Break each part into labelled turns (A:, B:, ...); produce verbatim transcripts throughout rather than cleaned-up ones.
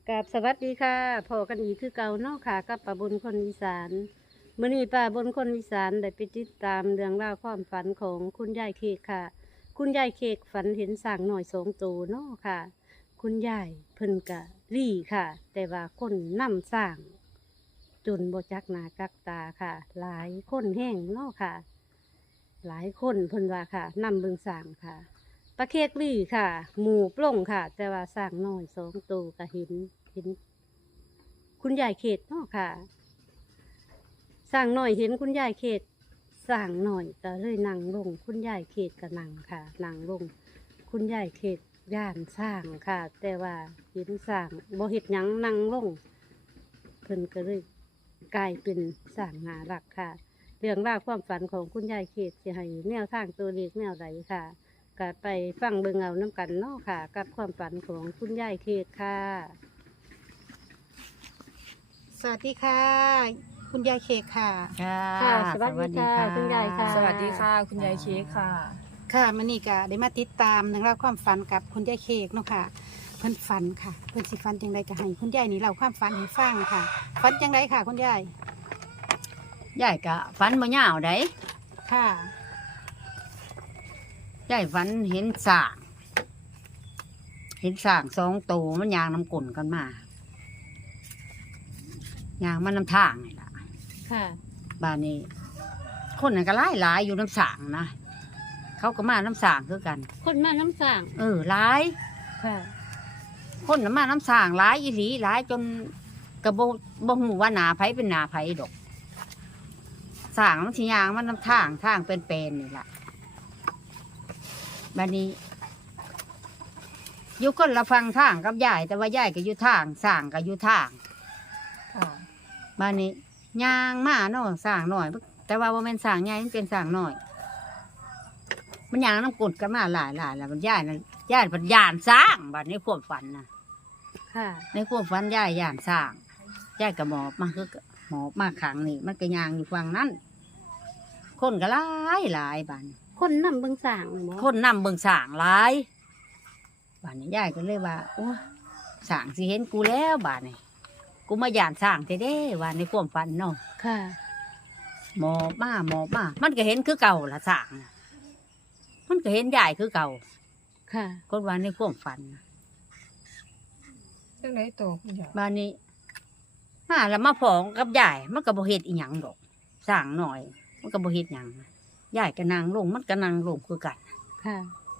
A: กับสวัสดีค่ะพอกันอีกคือเก่าเนาะค่ะกับป้าบนคนอีสานมื้อนี้ป้าบนคนอีสานได้ไปติดตามเรื่องราวความฝันของคุณยายเค้กค่ะ คุณยายเค้กฝันเห็นสร้างหน่อยสองตัวเนาะค่ะ คุณยายเพิ่นกะรี่ค่ะ แต่ว่าคนนำสร้าง จนบ่จักหน้ากักตาค่ะ หลายคนแห้งเนาะค่ะ หลายคนเพิ่นว่าค่ะนำเบิ่งสร้างค่ะปลาเค้กลี่ค่ะ หมูปล้งค่ะ แต่ว่าสร้างน้อยสองตัวก็เห็นเห็น คุณยายเขตเนาะค่ะสร้างหน่อยเห็นคุณยายเขตสร้างหน่อยก็เลยนั่งลงคุณยายเขตก็นั่งค่ะนั่งลงคุณยายเขตย่านสร้างค่ะ แต่ว่าเห็นสร้างบ่เฮ็ดหยังนั่งลงเพิ่นก็เลยกลายเป็นสร้างหารักค่ะ เรื่องราวความฝันของคุณยายเขตสิให้แนวทางตัวเลขแนวใดค่ะก็ไปฟังเบิ่งเอาน้ำกันเนาะค่ะ กับความฝันของคุณยายเขตค่ะสวัสดีค่ะ คุณยายเค้กค่ะ
B: ค่ะ
A: ค่ะสวัสดีค่ะคุณยายค่ะ
C: สวัสดีค่ะ คุณยายเค้กค่ะ
B: ค่ะมันนี่ก็ได้มาติดตามเรื่องราวความฝันกับคุณยายเค้กเนาะค่ะ เพิ่นฝันค่ะ เพิ่นสิฝันจังไดก็ให้คุณยายนี่เล่าความฝันให้ฟังค่ะฝันจังไดค่ะ คุณยาย
D: ยายก็ฝันบ่ยาวได้
B: ค่ะ
D: ยายฝันเห็นสร้าง เห็นสร้างสองตัวมันยางน้ำกลนกันมายางมันน้ำทางนี่ล่ะ
A: ค่ะ
D: บ้านนี้ คนนั้นก็หลายหลายอยู่น้ำสางนะเขาก็มาน้ำสางคือกัน
A: คนมาน้ำสั่ง
D: เออหลาย
A: ค่ะ
D: คนน่ะมาน้ำสางหลายอีหลีหลายจนกระโบบ่หูว่าหนาไผเป็นหนาไผดอกสางมันสิยางมันน้ำทางทางเป็นเป็นนี่ล่ะบ้านนี้ อยู่คนละฟังทางกับยายแต่ว่ายายก็อยู่ทางสร้างก็อยู่ทาง
C: ค่ะ
D: บ้านนี้ยางมาเนาะสร้างหน่อย แต่ว่าบ่แม่นสร้างใหญ่มันเป็นสร้างน้อย มันยางน้ำกรดกันมาหลายหลายแล้วมันยายนั่นยายเป็นยานสร้างบ้านในความฝันนะ
A: ค่ะ
D: ในความฝันยายยานสร้างยายก็หมอบมาคือหมอบมาขังนี่มันก็ยางอยู่ฝั่งนั้นคนก็หลายหลายบ้าน
A: คนนำเบิ่งสั่งหมอ
D: คนนำเบิ่งสร้างหลายบ้านนี้ยายก็เลยว่าโอ้สร้างสิเห็นกูแล้วบ้านนี้กูมาย่านสร้างเท่เด้ว่าในความฝันเนาะ
A: ค่ะ
D: หมอบมาหมอบมามันก็เห็นคือเก่าละสร้างน่ะมันก็เห็นยายคือเก่า
A: ค่ะ
D: คนว่าในความฝันน่ะ
C: เรื่องไหนโตคุณยาย
D: บ้านนี้มาแล้วมาผองกับยายมันก็บ่เฮ็ดอีหยังดอกสร้างหน่อย มันก็บ่เฮ็ดหยังยายก็นั่งลงมันก็นั่งลงคือกัน
A: ค่ะ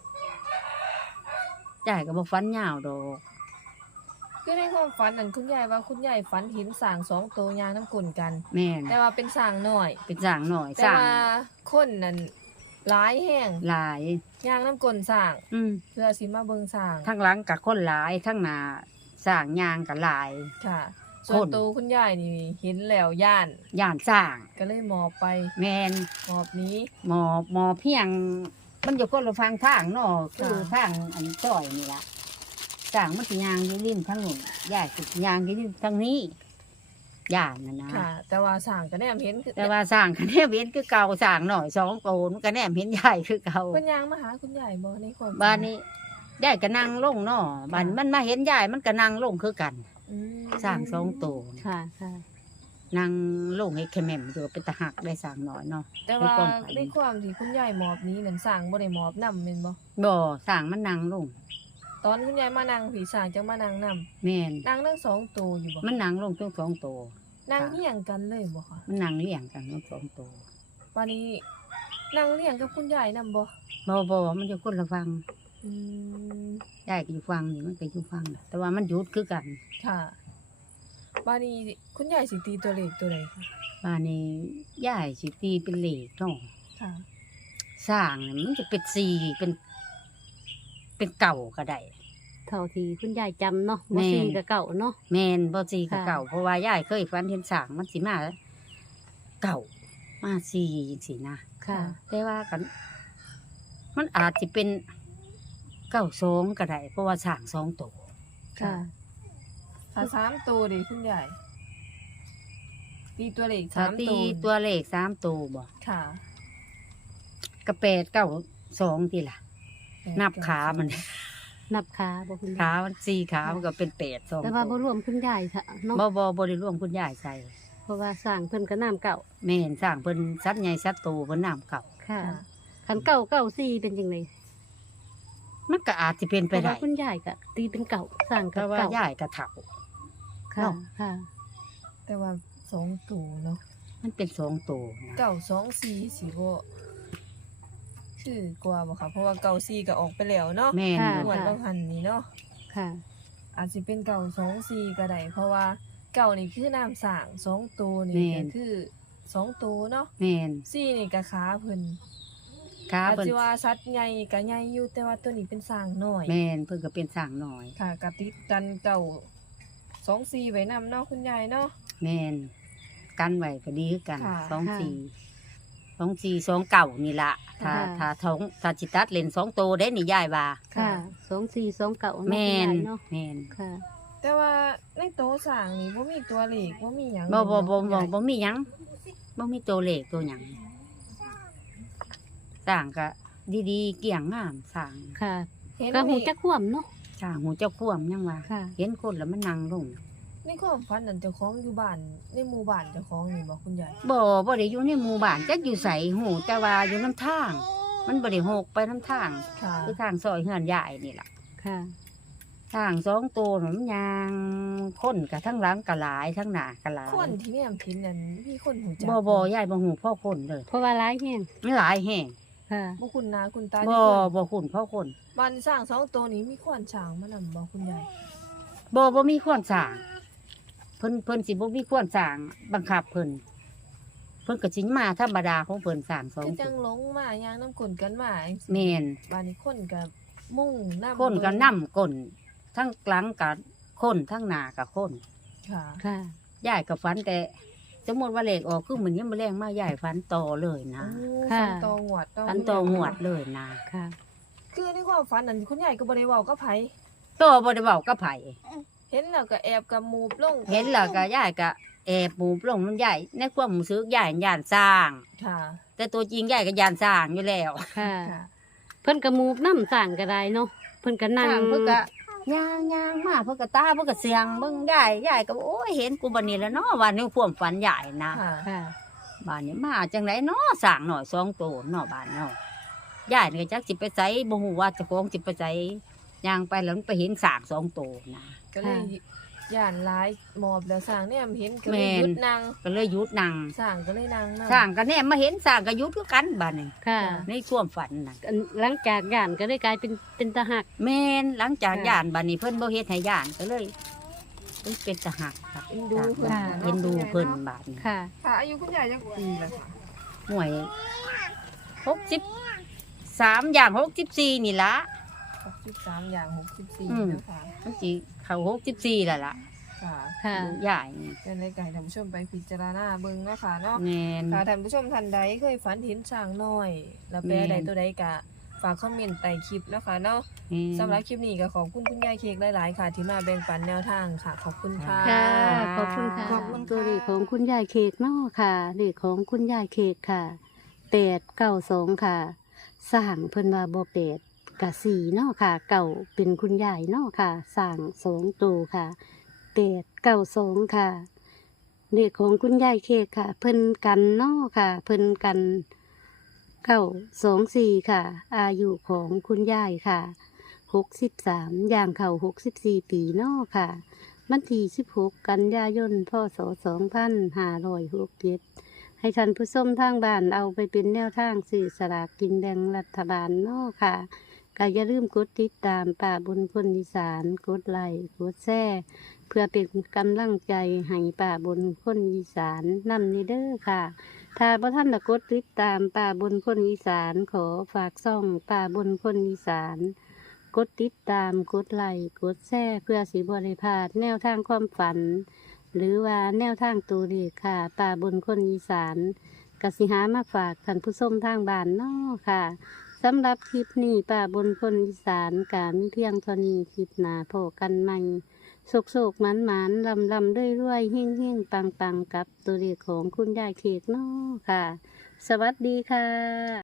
D: ยายก็บ่ฝันยาวดอก
C: คือในความฝันนั่นคุณยายว่าคุณยายฝันเห็นสางสองตัวยางน้ำกลนกัน
D: แม่น
C: แต่ว่าเป็นสางน้อย
D: เป็นสร้างหน่อยส
C: แต่
D: ร้าง
C: ว่าคนนั่นหลายแห้ง
D: หลาย
C: ยางน้ำกลนสาง
D: อืม
C: เพื่อสิมาเบิงสาง
D: ทั้งหลังกับคนหลายทั้งหน้าสร้างยางกับหลาย
C: ค่ะ ส่วน
D: คน
C: ตัวคุณยายนี่เห็นแล้วย่าน
D: ย่านสร้าง
C: ก็เลยหมอบไป
D: แม่น
C: หมอบหนี้
D: หมอหมอเพียง มันอยู่คนละฟังทางเนาะคือ
C: ค่ะ
D: ทางอันซอยนี่ล่ะสร้างมันสิยางอยู่ริมทางนู้นยายสิยางอยู่ริมทางนี้ย่านน่ะนะ
C: ค่ะ แต่ว่าสางก็แนมเห็นคือ
D: แต่ว่าสร้างคะแนนเห็นคือเก่าสร้างหน่อยสองโตนคะแนนเห็นใหญ่คือเก่า
C: คุณยางมาหาคุณยายบ่ในความฝั
D: บ้านนี้ยายก็นั่งลงเนาะบ้านมันมาเห็นยายมันก็นั่งลงคือกัน
C: อืม
D: สร้างสองโตน
A: ค่ะ ค่ะ
D: นั่งลงให้แคแมมอยู่เป็นตะหักได้สร้างหน่อยเนาะ
C: แต่ว่า
D: ในความฝัน
C: ในความที่คุณยายหมอบหนี้นั่นสางบ่ได้หมอบนำแม่นบ่
D: บ่สร้างมันนั่งลง
C: ตอนคุณยายมานั่งผีสางจังมานั่งนำ
D: แม่น
C: นั่งทั้งสองตัวอยู่บ่
D: มันนั่งลงทั้งสองโต
C: นั่งเหี่ยงกันเลยบ่คะ
D: มันนั่งเลี้ยงกันทั้งสองโต
C: วันนี้นั่งเลี้ยงกับคุณยายนำบ่
D: บ่บ่มันอยู่คนละฟัง
C: อืม
D: ยายก็อยู่ฟังนี่มันก็อยู่ฟังแต่ว่ามันหยุดคือกัน
C: ค่ะวันนี้คุณยายสิตีตัวเลขตัวใดคะ
D: บ้านนี้ยายสิตีเป็นเลขเนาะ
C: ค่ะ
D: สร้างนี่มันจะเป็นสี่เป็น เป็นเก่าก็ได้
A: เท่าที่คุณยายจำเนาะ
D: แม่
A: บ่ซีกับเก่าเนาะ
D: แมนบ่สีกับ
A: ค่ะ
D: เก่าเพราะว่ายายเคยฝันเห็นสร้างมันสิมาเก่ามาสี่จังซี่นะ
A: ค่ะ
D: แต่ว่ากัน มันอาจจะเป็นเก้าสองก็ได้เพราะว่าสร้างสองตัว
A: ค่ะ
C: ถ้าสามตัวดิคุณยายตีตัวเลข
D: ถ้า
C: สาม
D: ตี
C: ตัว
D: ตัวเลขสามตัวบ่
C: ค่ะ
D: กระแปดเก้าสองทีล่ะ นับขามัน
A: นับขาบ่คุณ
D: ขา
A: ยาย
D: มันสี่ขามันก็เป็นแปดสอง
A: แต่ว่าบ่
D: ตัว
A: รวมคุณยายค่ะเนาะ
D: บ่บ่บ่ได้รวมคุณยายใส่
A: เพราะว่าสร้างเพิ่นก็น้ำเก่า
D: แม่นสร้างเพิ่นสัตว์ใหญ่สัตว์โตเพิ่นน้ำเก่า
A: ค่ะ
C: ค่ะ
A: คันเก่าเก่าสี่เป็นจังได
D: มันก็อาจสิเป็น
A: เพ
D: ไป
A: ราะ
D: ได้
A: ว่าคุณยายก็ตีเป็นเก่าสร้าง
D: เพ
A: กับ
D: ราะว่า
A: เก่าย
D: ายก็เฒ่า
A: ค่ะ
D: เนาะ
A: ค่ะ
C: แต่ว่าสองตัวเนาะ
D: มันเป็นสองตัวนะ
C: เก่าสองสี่สิบ่คือกว่าบ่ค่ะเพราะว่าเก่าสี่ก็ออกไปแล้วเนาะ
D: แม่นอยู่
C: หวดบางหันนี่เนาะ
A: ค่ะ
C: อาจสิเป็นเก่าสองสี่ก็ได้เพราะว่าเก่านี่คือน้ำสร้างสองตัวนี่ก็คือสองตัวเนาะ
D: แม่น
C: สี่นี่ก็ขาเพิ่น
D: ขา
C: อาจ
D: เพิ่น
C: สิว่าสัตว์ใหญ่ก็ใหญ่อยู่แต่ว่าตัวนี้เป็นสร้างน้อย
D: แม่นเพิ่นก็เป็นสร้างน้อย
C: ค่ะกะติดกันเก่าสองสี่ไว้นำเนาะคุณยายเนาะ
D: แม่นกันไว้ก็ดีคือกัน
C: ค่ะ
D: สองสี่สองสี่สองเก่านี่ละถ้า
A: ค่ะ
D: ถ้าท้องถ้าจิตัดเล่นสองตัวได้นี่ยายว่า
A: ค่ะสองสี่สองเก่าเนาะ
D: แม่น
A: คุณยายเนาะ
D: แม่น
A: ค่ะ
C: แต่ว่าในโต๊ะสร้างนี่บ่มีตัวเลขบ่มีหยัง
D: บ่บ่บ่
C: คุณ
D: บ่
C: ยาย
D: บ่มีหยังบ่มีตัวเลขตัวหยังสร้างก็ดีๆเกี่ยงงามสร้าง
A: ค่ะ
C: เห็น
A: ก็หู
C: นี่
A: จักข่วมเนาะ
D: สร้างหูเจ้าควมยังว่า
A: ค่ะ
D: เห็นคนแล้วมันนั่งลง
C: ในความฝันนั่นเจ้าของอยู่บ้านในหมู่บ้านเจ้าของนี่บ่คุณยาย
D: บ่บ่ได้อยู่ในหมู่บ้านจักอยู่ไสหูแต่ว่าอยู่น้ำทาง มันบ่ได้หกไปน้ำทาง
C: ค่ะ
D: คือทางซอยเฮือนยายนี่ล่ะ
A: ค่ะ
D: ทางสองตัวน่ะมันยางคนกับทั้งหลังกะหลายทั้งหน้ากะหลาย
C: คนที่แม่มพินนั่นมีคนหูจัก
D: บ่บ่ยายบ่ฮู้พ่อคนเลย
A: เพราะว่าร้ายแห้ง
D: มันหลายแห่ง
A: ค่ะ
C: บ่คุณนาคุณตา
D: บ่
C: ที่คน
D: บ่คุ้นพ่อคน
C: บ้านสร้างสองตัวนี้มีควานช้างมานำบ่คุณยาย
D: บ่บ่มีควรสร้างเพิ่นเพิ่นสิบ่มีควรสร้างบังคับเพิ่นเพิ่นก็สิมาธรรมดาของเพิ่นสร้างสอง
C: คือ
D: ตั
C: จั
D: ว
C: งหลงมาย่างน้ำกลนกันมาจังซี่
D: แม่น
C: บ้านนี้คนก็มุ่งนำ
D: คนก็นํก้นทั้งหลังก็คนทั้งหน้าก็คน
C: ค่ะ
A: ค่ะ
D: ยายก็ฝันแต่สมมุติว่าเลขออกคือเหมือนยังบ่แรงมายายฝันต่อเลยนะ
C: โอ้
A: ค่ะ
C: ฝันตองวดเาะ
D: ฝันต่องวดเลยนะ
A: ค่ะ
C: คือในความฝันนั้นคุณยายก็บ่ได้เว้ากับไผ
D: ก็บ่ได้เว้ากับไผ
C: เห็นแล้วก็แอบกับมูบลง
D: เห็นแล้วก็ยายก็แอบหมูบลงมันใหญ่ในความรู้สึกยายย่านสร้าง
C: ค่ะ
D: แต่ตัวจริงยายก็ย่านสร้างอยู่แล้ว
A: ค่ะ
C: ค่ะ
A: เพิ่นก็มูฟน้ำสั่งก็ได้เนาะ เพิ่นก็นั่ง
D: สร้างเพิ่นก็ย่างย่างมาเพิ่นก็ตาเพิ่นก็เสียงเบิ่งยายยายก็โอ้ยเห็นกูบัดนี้แล้วเนาะว่าในความฝันยายนะ
C: ค่ะ
A: ค่ะ
D: บ้านนี้มาจังไดเนาะสร้างหน่อยสองโตเนาะบ้านเนาะยายนี่ก็จักสิไปไสบ่ฮู้ว่าเจ้าของสิไปไสย่างไปแล้วมันไปเห็นสร้างสองโตนะ
C: ก็เลย
A: ค่ะ
C: ย่านหลายหมอบแล้วสร้างเนี่ยเห็นก็เลย
D: แม่น
C: หยุดนั่ง
D: ก็เลยหยุดนั่ง
C: สร้างก็เลยนั่งนั่ง
D: สร้างก็แน่มาเห็นสร้างก็หยุดคือกันบัดนี้
A: ค่ะ
D: ในความฝันน่ะ
A: อันหลังจากย่านก็ได้กลายเป็นเป็นตาหัก
D: แม่นหลังจาก
A: ค่ะ
D: ย่านบัดนี้เพิ่นบ่เฮ็ดให้ย่านก็เลยเพิ่นเป็นทหารครับ
C: เอ็นดูเพิ่น
A: ค่ะ
C: เนาะ
D: เห็นดูเพิ่นบาดนี้
A: ค่ะ
C: ค่ะอายุคุณยายจักปีแล้วค่ะ
D: หน่วยหกสิบสามอย่างหกสิบสี่นี่ละ
C: หกสิบสามอย่างหกสิบสี่
D: อืม
C: นะคะ
D: มันสิเข้าหกสิบสี่แล้วล่ะ
C: ค่ะ
A: ค่ะ
D: ลูกใหญ่นี่
C: เป็นรายการท่านผู้ชมไปพิจารณาเบิ่งเนาะค่ะเนาะ
D: แม่น
C: ค่ะท่านผู้ชมท่านใดเคยฝันเห็นช้างน้อย แล้วแปล
D: แม่น
C: ใดตัวใดกะฝากคอมเมนต์ใต้คลิปเนาะค่ะเนาะ
D: แม่น
C: สำหรับคลิปนี้ก็ขอบคุณคุณยายเค้กหลายๆค่ะ ที่มาแบ่งปันแนวทางค่ะ ขอบคุณค่ะ
A: ค่ะ ขอบคุณค่ะ
B: ขอบคุณค่ะ
A: ตัวเลขของคุณยายเค้กเนาะค่ะเลขของคุณยายเค้กค่ะแปดเก้าสองค่ะ สร้างเพิ่นว่าบ่แปดกะสี่เนาะค่ะ เก่าเป็นคุณยายเนาะค่ะ สร้างสองตัวค่ะแปดเก้าสองค่ะเลขของคุณยายเค้กค่ะ เพิ่นกันเนาะค่ะ เพิ่นกันเก้าสองสี่ค่ะ อายุของคุณยายค่ะหกสิบสามย่างเข่าหกสิบสี่ปีเนาะค่ะ วันที่สิบหกกันยายนพศสองพันห้าร้อยหกเจ็ดให้ท่านผู้ชมทางบ้านเอาไปเป็นแนวทางสื่อสลากกินแบ่งรัฐบาลเนาะค่ะก็อย่าลืมกดติดตามป่าบนคนอีสานกดไลค์กดแชร์เพื่อเป็นกำลังใจให้ป่าบนคนอีสานนำนี้เด้อค่ะ ถ้าพระท่านได้กดติดตามป่าบนคนอีสานขอฝากซ่องป่าบนคนอีสาน กดติดตามกดไลค์กดแชร์เพื่อสิบริพลาดแนวทางความฝัน หรือว่าแนวทางตัวเลขค่ะป่าบนคนอีสานกสิหามาฝากท่านผู้ชมทางบ้านเนาะค่ะสำหรับคลิปนี้ป่าบนคนอีสานกามีเพียงเท่านี้คลิปหนาโผกันใหม่โศกโศกหมันหมันลำลำด้วยรวยหิ่งหิ่งปังปังกับตัวเลขของคุณยายเค้กเนาะค่ะ สวัสดีค่ะ